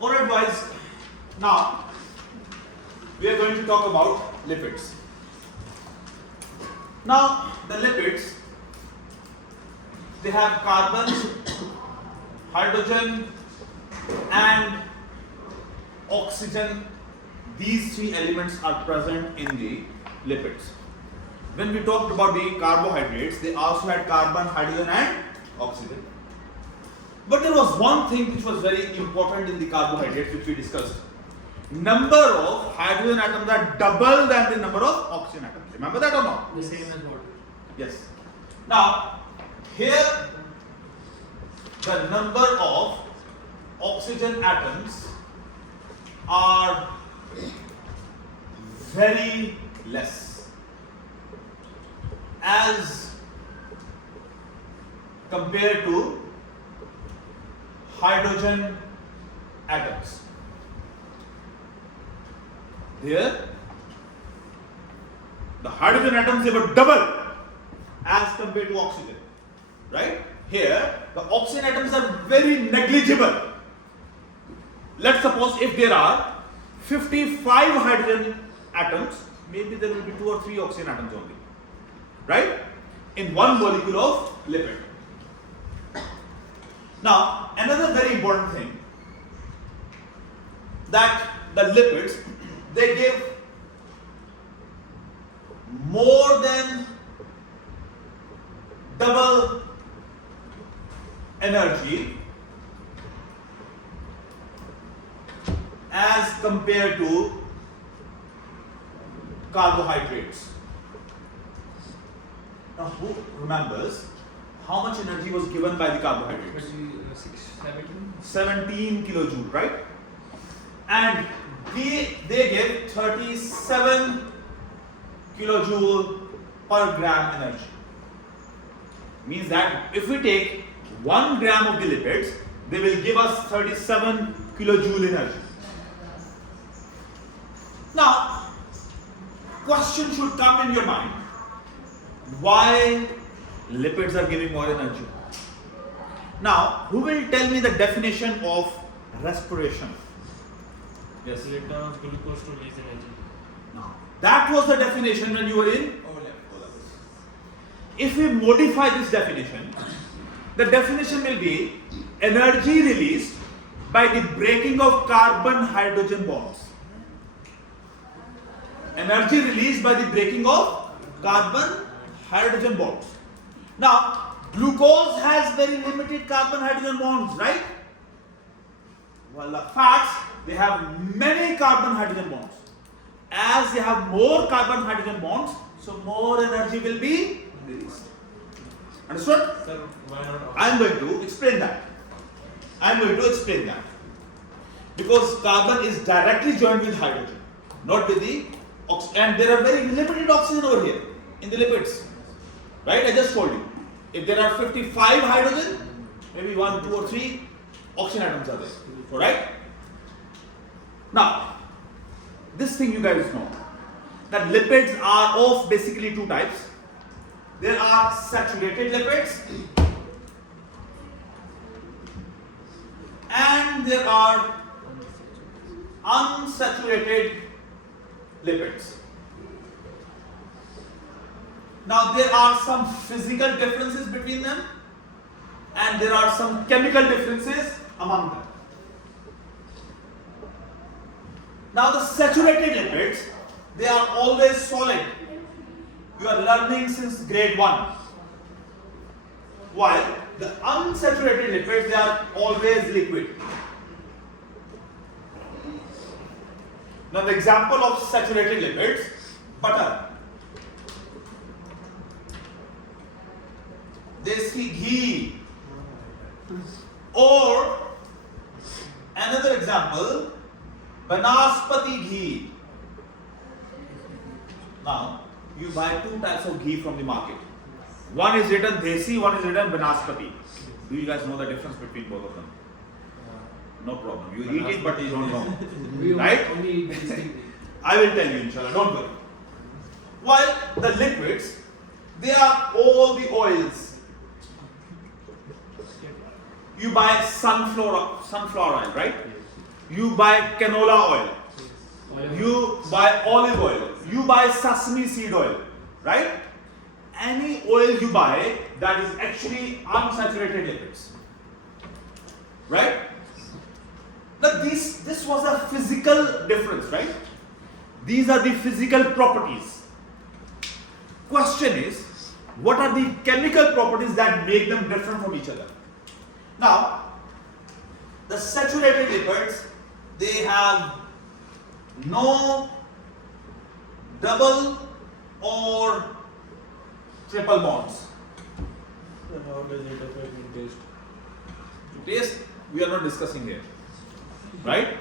Alright boys, now we are going to talk about lipids. Now the lipids, they have carbon, hydrogen and oxygen. These three elements are present in the lipids. When we talked about the carbohydrates, they also had carbon, hydrogen and oxygen. But there was one thing which was very important in the carbohydrates which we discussed. Number of hydrogen atoms are double than the number of oxygen atoms. Remember that or not? The same as water. Yes. Now, here the number of oxygen atoms are very less as compared to hydrogen atoms. Here, the hydrogen atoms, they were double as compared to oxygen, right? Here, the oxygen atoms are very negligible. Let's suppose if there are 55 hydrogen atoms, maybe there will be 2 or 3 oxygen atoms only, right? In one molecule of lipid. Now, another very important thing, that the lipids, they give more than double energy as compared to carbohydrates. Now, who remembers how much energy was given by the carbohydrates? 17 kilojoule, right? And they give 37 kilojoule per gram energy. Means that if we take 1 gram of the lipids, they will give us 37 kilojoule energy. Now, question should come in your mind. Why lipids are giving more energy? Now, who will tell me the definition of respiration? Yes. Return of glucose to release energy. Now, that was the definition when you were in O-levels. If we modify this definition, the definition will be energy released by the breaking of carbon-hydrogen bonds. Energy released by the breaking of carbon-hydrogen bonds. Now, glucose has very limited carbon-hydrogen bonds, right? While the fats, they have many carbon-hydrogen bonds. As they have more carbon-hydrogen bonds, so more energy will be released. Understood? Sir, why not? I am going to explain that. Because carbon is directly joined with hydrogen, not with the oxygen. And there are very limited oxygen over here in the lipids. Right? I just told you. If there are 55 hydrogen, maybe 1, 2 or 3 oxygen atoms are there. Alright? Now, this thing you guys know, that lipids are of basically 2 types. There are saturated lipids and there are unsaturated lipids. Now, there are some physical differences between them and there are some chemical differences among them. Now, the saturated lipids, they are always solid. You are learning since grade 1. While the unsaturated lipids, they are always liquid. Now, the example of saturated lipids, butter, desi ghee, or another example, banaspati ghee. Now, you buy 2 types of ghee from the market. One is written desi, one is written banaspati. Do you guys know the difference between both of them? No problem. You eat it, but you don't know. Right? Only eat these things. I will tell you, inshallah. Don't worry. While the liquids, they are all the oils. You buy sunflower oil, right? you buy canola oil, you buy olive oil, you buy sesame seed oil, right? Any oil you buy that is actually unsaturated lipids, right? Now this was a physical difference, right? These are the physical properties. Question is, what are the chemical properties that make them different from each other? Now, the saturated lipids, they have no double or triple bonds. Then how does it affect in taste? Taste, we are not discussing here, right?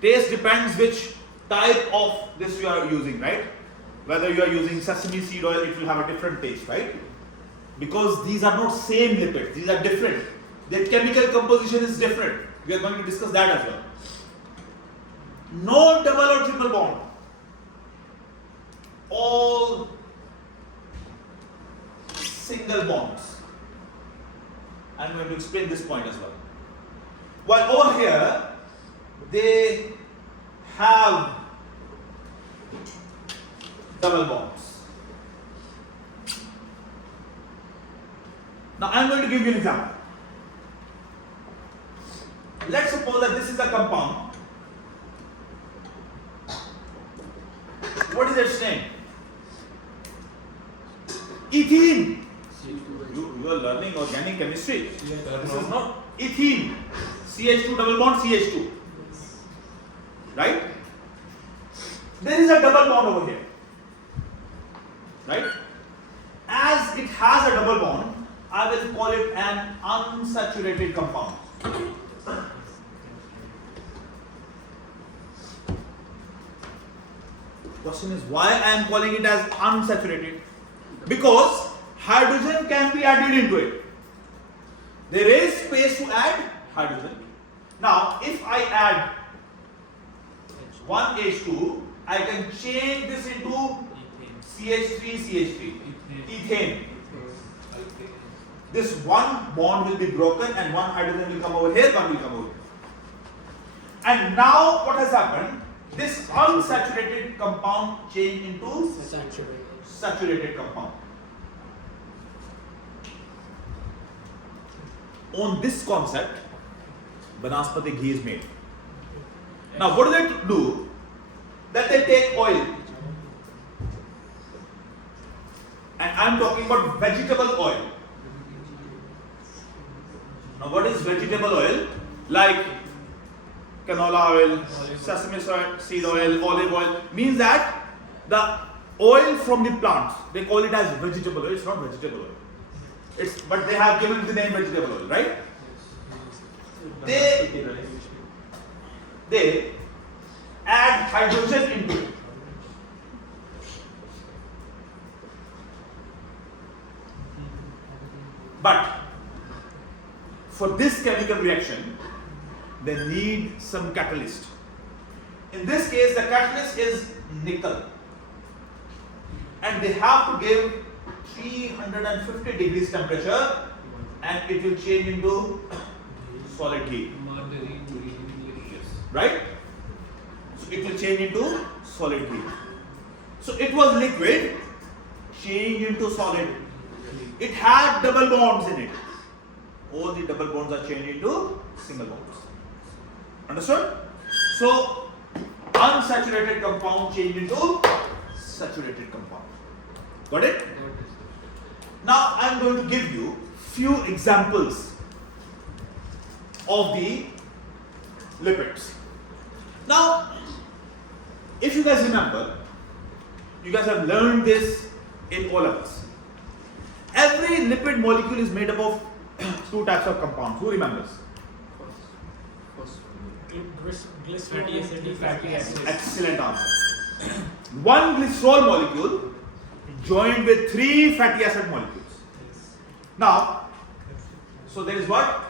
Taste depends which type of this you are using, right? Whether you are using sesame seed oil, it will have a different taste, right? Because these are not same lipids, these are different. Their chemical composition is different. We are going to discuss that as well. No double or triple bond. All single bonds. I'm going to explain this point as well. While over here, they have double bonds. Now I'm going to give you an example. Let's suppose that this is a compound. What is its name? Ethene. You are learning organic chemistry. This is not ethene. CH2 double bond CH2. Right? There is a double bond over here. Right? As it has a double bond, I will call it an unsaturated compound. Question is, why I am calling it as unsaturated? Because hydrogen can be added into it. There is space to add hydrogen. Now, if I add one H2, I can change this into CH3, ethane. This one bond will be broken and one hydrogen will come over here, one will come over here. And now what has happened? This unsaturated compound changed into saturated compound. On this concept, Banaspati ghee is made. Now what do they do? That they take oil, and I am talking about vegetable oil. Now what is vegetable oil? Like canola oil, sesame seed oil, olive oil, means that the oil from the plants, they call it as vegetable oil. It's not vegetable oil. But they have given the name vegetable oil, right? They add hydrogen into it. But for this chemical reaction, they need some catalyst. In this case, the catalyst is nickel. And they have to give 350 degrees temperature and it will change into solid ghee. Right? So it will change into solid ghee. So it was liquid, changed into solid. It had double bonds in it. All the double bonds are changed into single bonds. Understood? So unsaturated compound changed into saturated compound. Got it? Now I am going to give you few examples of the lipids. Now, if you guys remember, you guys have learned this in O levels. Every lipid molecule is made up of two types of compounds. Who remembers? Glycerol, fatty acids. Excellent answer. One glycerol molecule joined with three fatty acid molecules. Now, so there is what?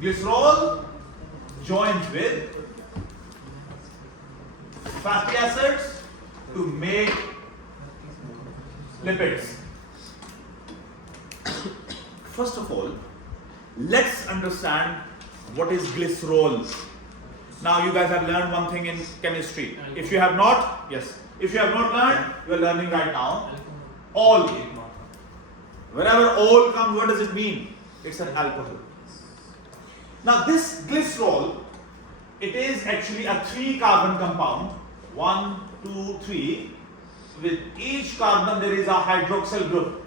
Glycerol joins with fatty acids to make lipids. First of all, let's understand What is glycerol? Now you guys have learned one thing in chemistry. If you have not, yes. If you have not learned, you are learning right now. All. Whenever all comes, what does it mean? It's an alcohol. Now this glycerol, it is actually a 3-carbon compound. 1, 2, 3. With each carbon there is a hydroxyl group.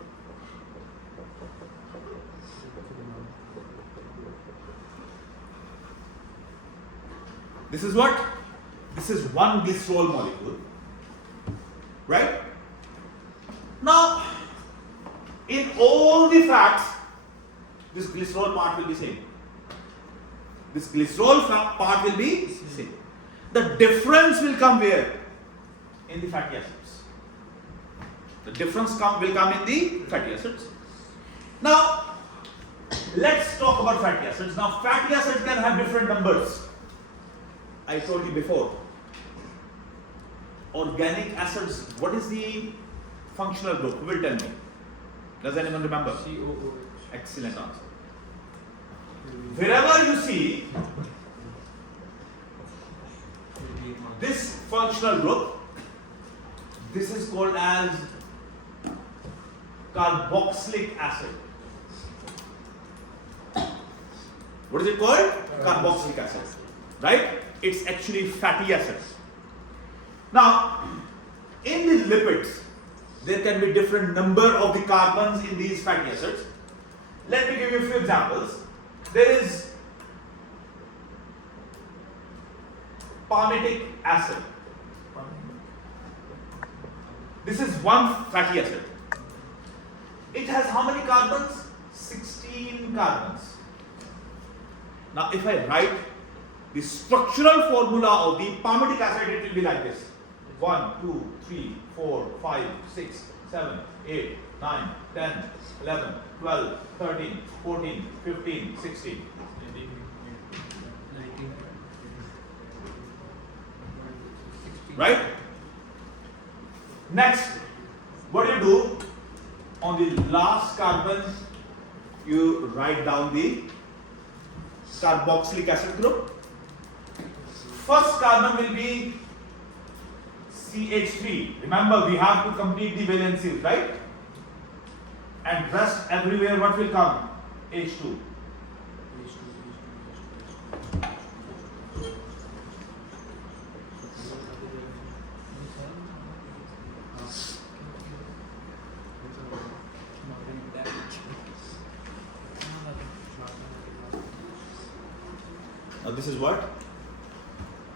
This is what? This is one glycerol molecule. Right? Now, in all the fats, this glycerol part will be same. This glycerol part will be same. The difference will come where? In the fatty acids. The difference will come in the fatty acids. Now, let's talk about fatty acids. Now, fatty acids can have different numbers. I told you before. Organic acids, what is the functional group? Who will tell me? Does anyone remember? COOH. Excellent answer. Wherever you see this functional group, this is called as carboxylic acid. What is it called? Carboxylic acid. Right? It's actually fatty acids. Now, in the lipids, there can be different number of the carbons in these fatty acids. Let me give you a few examples. There is palmitic acid. This is one fatty acid. It has how many carbons? 16 carbons. Now, if I write the structural formula of the palmitic acid, it will be like this. 1, 2, 3, 4, 5, 6, 7, 8, 9, 10, 11, 12, 13, 14, 15, 16. Right? Next, what do you do? On the last carbon, you write down the carboxylic acid group. First carbon will be CH3. Remember, we have to complete the valencies, right? And rest everywhere, what will come? H2. Now this is what?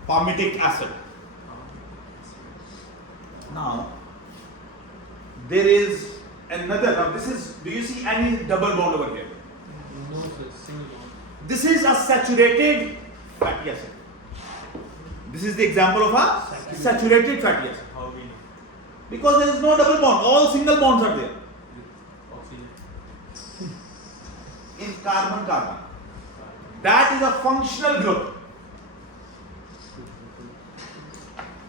Palmitic acid. Now, there is another. Now this is, do you see any double bond over here? No, sir, single bond. This is a saturated fatty acid. This is the example of a saturated fatty acid. How we know? Because there is no double bond, all single bonds are there. Oxygen. In carbon-carbon. That is a functional group.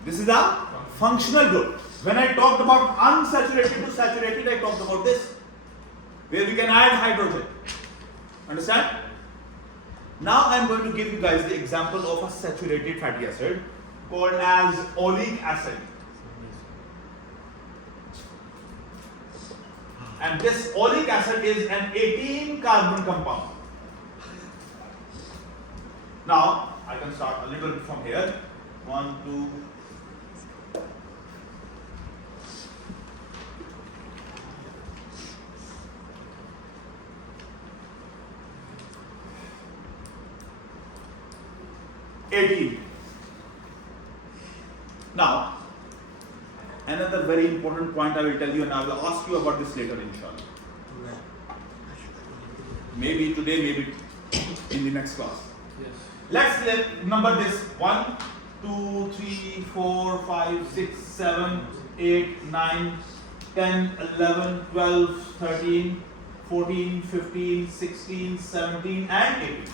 This is a functional group. When I talked about unsaturated to saturated, I talked about this, where we can add hydrogen. Understand? Now I am going to give you guys the example of a saturated fatty acid called as oleic acid. And this oleic acid is an 18 carbon compound. Now I can start a little bit from here. 1, 2. Now, another very important point I will tell you, and I will ask you about this later, inshallah. Maybe today, maybe in the next class. Yes. Let's number this 1, 2, 3, 4, 5, 6, 7, 8, 9, 10, 11, 12, 13, 14, 15, 16, 17, and 18.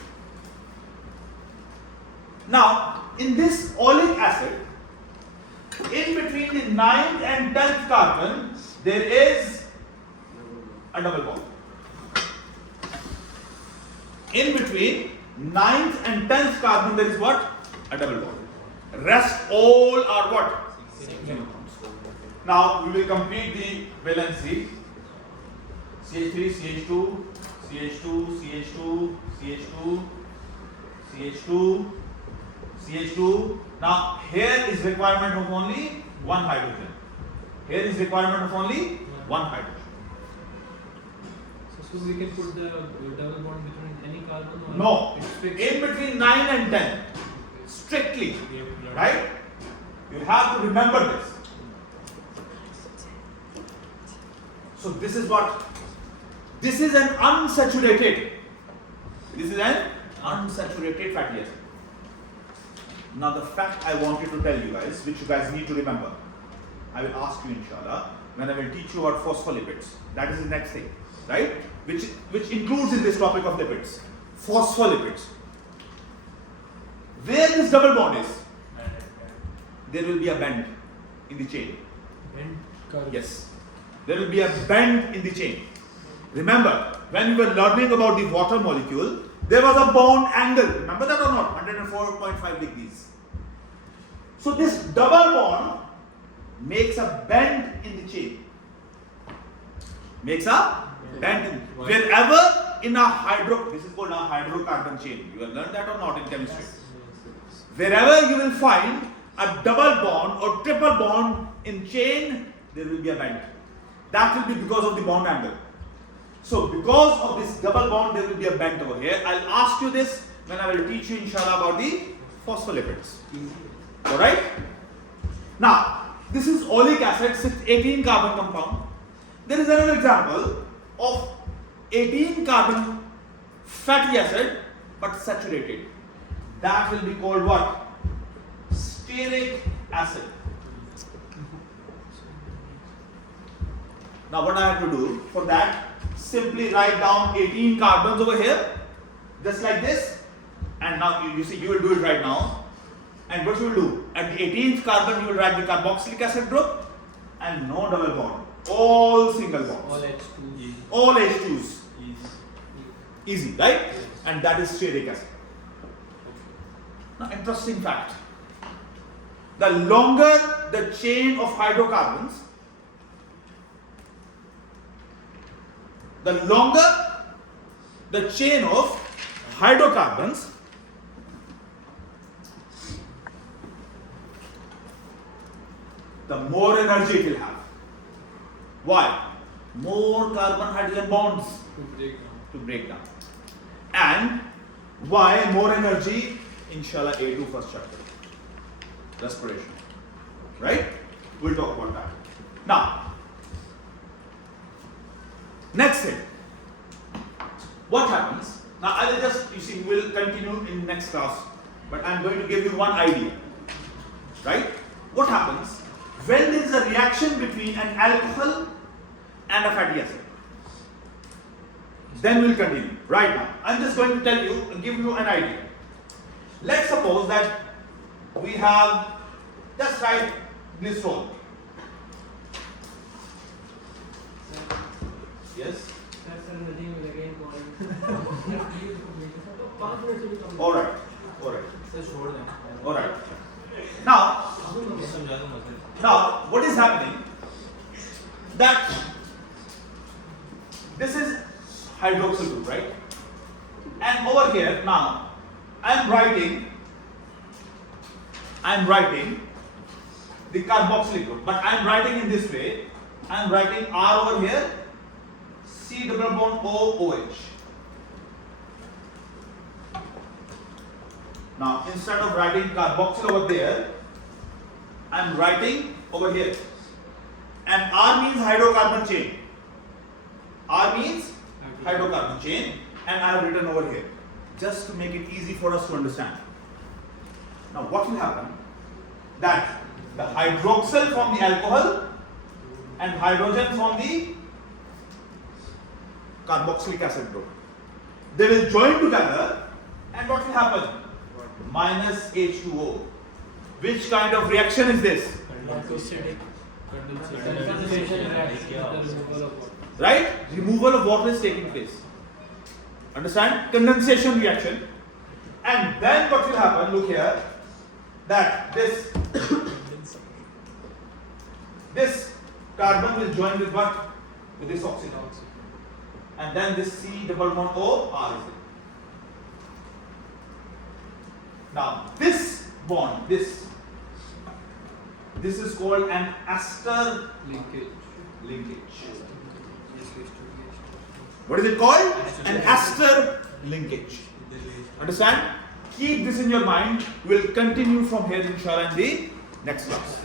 Now, in this oleic acid, in between the 9th and 10th carbon, there is a double bond. In between 9th and 10th carbon there is what? A double bond. Rest all are what? Single bonds. Now we will complete the valency. CH3, CH2, CH2, CH2, CH2, CH2, CH2. Now here is requirement of only one hydrogen. Here is requirement of only one hydrogen. So we can put the double bond between any carbon or No, it's fixed? in between 9 and 10. Strictly. We have to learn. Right? You have to remember this. So this is what? This is an unsaturated. This is an unsaturated fatty acid. Now the fact I wanted to tell you guys, which you guys need to remember, I will ask you inshallah when I will teach you about phospholipids. That is the next thing, right? Which includes in this topic of lipids, phospholipids. Where this double bond is, there will be a bend in the chain. And carbon. Yes, there will be a bend in the chain. Remember, when we were learning about the water molecule, there was a bond angle. Remember that or not? 104.5 degrees. So this double bond makes a bend in the chain. Makes a bend in. Wherever in a this is called a hydrocarbon chain. You have learned that or not in chemistry? Wherever you will find a double bond or triple bond in chain, there will be a bend. That will be because of the bond angle. So because of this double bond, there will be a bend over here. I'll ask you this when I will teach you inshallah about the phospholipids. Alright? Now, this is oleic acid, 18 carbon compound. There is another example of 18 carbon fatty acid but saturated. That will be called what? Stearic acid. Now what I have to do for that, simply write down 18 carbons over here, just like this. And now you see, you will do it right now. And what you will do? At the 18th carbon, you will write the carboxylic acid group and no double bond. All single bonds. All H2. All H2s. Easy. Easy, right? And that is stearic acid. Now, interesting fact. The longer the chain of hydrocarbons, the longer the chain of hydrocarbons, the more energy it will have. Why? More carbon-hydrogen bonds To break down. to break down. And why more energy? Inshallah, A2 first chapter. Respiration. Right? We'll talk about that. Now, next thing. What happens? Now, I will just, you see, we'll continue in next class, but I'm going to give you one idea. Right? What happens when there is a reaction between an alcohol and a fatty acid? Then we'll continue. Right now, I'm just going to tell you, give you an idea. Let's suppose that we have just write glycerol. Yes? Alright. Alright. Alright. Now, what is happening? That this is hydroxyl group, right? And over here now, I am writing the carboxylic group, but I am writing in this way. I am writing R over here, C double bond O OH. Now, instead of writing carboxyl over there, I am writing over here. And R means hydrocarbon chain. R means hydrocarbon chain, and I have written over here just to make it easy for us to understand. Now, what will happen? That the hydroxyl from the alcohol and hydrogen from the carboxylic acid group, they will join together, and what will happen? Minus H2O. Which kind of reaction is this? Condensation. Right? Removal of water is taking place. Understand? Condensation reaction. And then what will happen, look here, that this carbon will join with what? With this oxygen. And then this C double bond O R is there. Now this bond, this is called an ester linkage. What is it called? An ester linkage. Understand? Keep this in your mind. We will continue from here inshallah in the next class.